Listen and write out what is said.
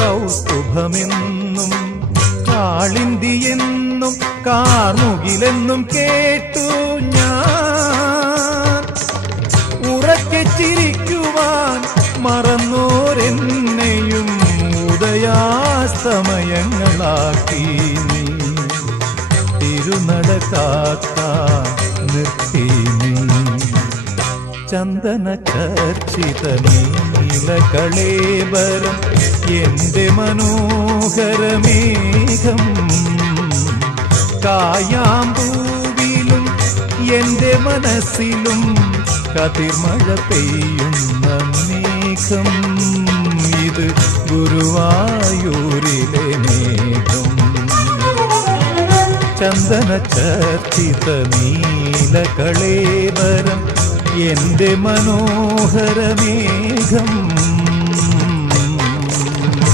കൗസ്തുഭമെന്നും കാളിന്തിയെന്നും കാർമുകിലെന്നും കേട്ടു ഞാൻ. ഉറക്കെ ചിരിക്കുവാൻ മറന്നോരെന്നെയും ഉദയാസ്തമയങ്ങളാക്കി നീ. തിരുനട കാക്കാൻ നിർത്തി നീ. ചന്ദന ചർച്ചിത നീലകളേബരം എന്റെ മനോഹരമേഘം. കായാമ്പൂവിലും എന്റെ മനസ്സിലും കതിർമഴ പെയ്യുന്ന മേഘം. ഇത് ഗുരുവായൂരിലെ മേഘം. ചന്ദന ചർച്ചിത നീലകളേബരം എന്റെ മനോഹരമേഘം.